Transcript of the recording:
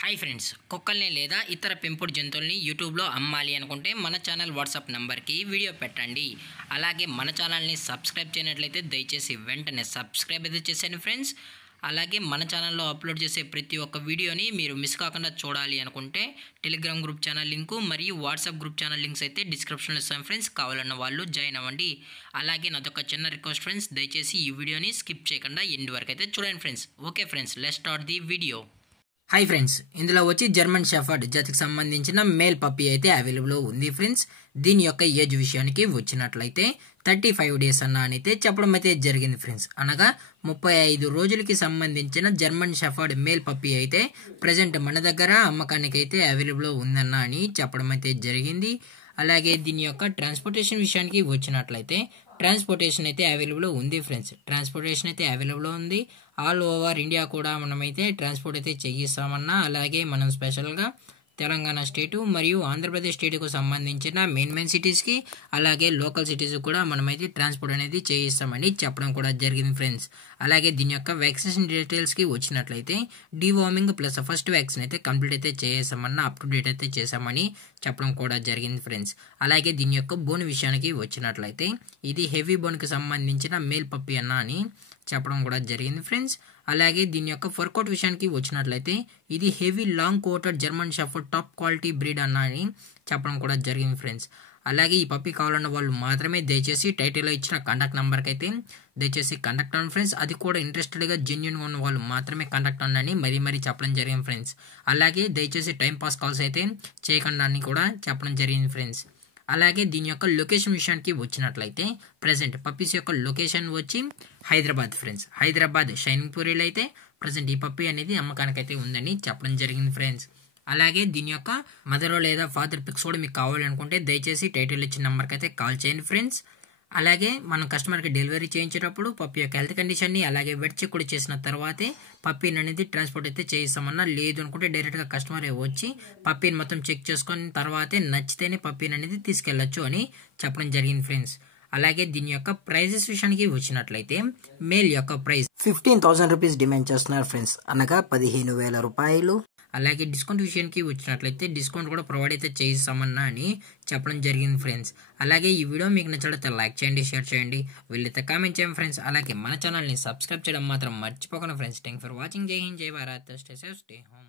Hi friends, కుక్కల్ని లేదా ఇతర పెంపుడు జంతువుల్ని యూట్యూబ్లో అమ్మాలి అనుకుంటే మన ఛానల్ వాట్సాప్ నెంబర్కి వీడియో పెట్టండి. అలాగే మన ఛానల్ని సబ్స్క్రైబ్ చేయనట్లయితే దయచేసి వెంటనే సబ్స్క్రైబ్ అయితే చేసేయండి ఫ్రెండ్స్. అలాగే మన ఛానల్లో అప్లోడ్ చేసే ప్రతి ఒక్క వీడియోని మీరు మిస్ కాకుండా చూడాలి అనుకుంటే టెలిగ్రామ్ గ్రూప్ ఛానల్ లింకు మరియు వాట్సాప్ గ్రూప్ ఛానల్ లింక్స్ అయితే డిస్క్రిప్షన్లో ఇస్తాం ఫ్రెండ్స్. కావాలన్న వాళ్ళు జాయిన్ అవ్వండి. అలాగే నాదొక చిన్న రిక్వెస్ట్ ఫ్రెండ్స్, దయచేసి ఈ వీడియోని స్కిప్ చేయకుండా ఎండ్ వరకు అయితే చూడండి friends. Okay friends, let's start the video. Hi friends, ఇందులో వచ్చి జర్మన్ షెఫర్డ్ జాతికి సంబంధించిన మేల్ పప్పీ అయితే అవైలబుల్ ఉంది ఫ్రెండ్స్. దీని యొక్క ఏజ్ విషయానికి వచ్చినట్లయితే 35 డేస్ అన్న అయితే చెప్పడం అయితే జరిగింది ఫ్రెండ్స్. అనగా 35 రోజులకి సంబంధించిన జర్మన్ షెఫర్డ్ మేల్ పప్పీ అయితే ప్రజెంట్ మన దగ్గర అమ్మకానికి అయితే అవైలబుల్ ఉందన్న అని చెప్పడం అయితే జరిగింది. అలాగే దీని యొక్క ట్రాన్స్పోర్టేషన్ విషయానికి వచ్చినట్లయితే ట్రాన్స్పోర్టేషన్ అయితే అవైలబుల్ ఉంది ఫ్రెండ్స్. ట్రాన్స్పోర్టేషన్ అయితే అవైలబుల్ ఉంది. ఆల్ ఓవర్ ఇండియా కూడా మనమైతే ట్రాన్స్పోర్ట్ అయితే చేయిస్తామన్నా. అలాగే మనం స్పెషల్గా తెలంగాణ స్టేటు మరియు ఆంధ్రప్రదేశ్ స్టేట్కు సంబంధించిన మెయిన్ సిటీస్కి అలాగే లోకల్ సిటీస్ కూడా మనమైతే ట్రాన్స్పోర్ట్ అనేది చేయిస్తామని చెప్పడం కూడా జరిగింది ఫ్రెండ్స్. అలాగే దీని యొక్క వ్యాక్సినేషన్ డీటెయిల్స్కి వచ్చినట్లయితే డీవార్మింగ్ ప్లస్ ఫస్ట్ వ్యాక్సిన్ అయితే కంప్లీట్ అయితే చేసామన్నా, అప్ టు డేట్ అయితే చేసామని చెప్పడం కూడా జరిగింది ఫ్రెండ్స్. అలాగే దీని యొక్క బోన్ విషయానికి వచ్చినట్లయితే ఇది హెవీ బోన్కి సంబంధించిన మేల్ పప్పీ అన్న అని చెప్పడం కూడా జరిగింది ఫ్రెండ్స్. అలాగే దీని యొక్క ఫర్కోట్ విషయానికి వచ్చినట్లయితే ఇది heavy long coated German shepherd top quality breed అన్న అని చెప్పడం కూడా జరిగింది ఫ్రెండ్స్. అలాగే ఈ పప్పీ కావాలన్న వాళ్ళు మాత్రమే దయచేసి టైటిల్లో ఇచ్చిన కాంటాక్ట్ నెంబర్కి అయితే దయచేసి కాంటాక్ట్ అవ్వండి ఫ్రెండ్స్. అది కూడా ఇంట్రెస్టెడ్గా జెన్యూన్గా ఉన్న వాళ్ళు మాత్రమే కాంటాక్ట్ అవ్వండి మరీ చెప్పడం జరిగింది ఫ్రెండ్స్. అలాగే దయచేసి టైం పాస్ కాల్స్ అయితే చేయకుండా అని కూడా చెప్పడం జరిగింది ఫ్రెండ్స్. అలాగే దీని యొక్క లొకేషన్ విషయానికి వచ్చినట్లయితే ప్రజెంట్ పప్పీస్ యొక్క లొకేషన్ వచ్చి హైదరాబాద్ ఫ్రెండ్స్. హైదరాబాద్ షైనింగ్ పూరిలో అయితే ప్రజెంట్ ఈ పప్పీ అనేది అమ్మకానికి అయితే ఉందని చెప్పడం జరిగింది ఫ్రెండ్స్. అలాగే దీని యొక్క మదర్ లేదా ఫాదర్ పిక్స్ కూడా మీకు కావాలనుకుంటే దయచేసి టైటిల్ ఇచ్చిన నెంబర్కి అయితే కాల్ చేయండి ఫ్రెండ్స్. అలాగే మనం కస్టమర్కి డెలివరీ చేయించేటప్పుడు పప్పీ యొక్క హెల్త్ కండిషన్ని అలాగే వెట్ చెక్ కూడా చేసిన తర్వాతే పప్పీని అనేది ట్రాన్స్పోర్ట్ అయితే చేయిస్తామన్నా. లేదు అనుకుంటే డైరెక్ట్గా కస్టమర్ వచ్చి పప్పీని మొత్తం చెక్ చేసుకున్న తర్వాతే నచ్చితేనే పప్పీని అనేది తీసుకెళ్లొచ్చు అని చెప్పడం జరిగింది ఫ్రెండ్స్. అలాగే దీని యొక్క ప్రైజెస్ విషయానికి వచ్చినట్లయితే మేల్ యొక్క ప్రైస్ 15,000 రూపీస్ డిమాండ్ చేస్తున్నారు ఫ్రెండ్స్, అనగా 15,000 రూపాయలు. అలాగే డిస్కౌంట్ విషయానికి వచ్చినట్లయితే డిస్కౌంట్ కూడా ప్రొవైడ్ అయితే చేయిస్తామన్నా అని చెప్పడం జరిగింది ఫ్రెండ్స్. అలాగే ఈ వీడియో మీకు నచ్చినట్లయితే లైక్ చేయండి, షేర్ చేయండి, వీళ్ళైతే కామెంట్ చేయండి ఫ్రెండ్స్. అలాగే మన ఛానల్ని సబ్స్క్రైబ్ చేయడం మాత్రం మర్చిపోకండి ఫ్రెండ్స్. Thank for watching. జై హింద్, జై Bharat, stay safe, stay home.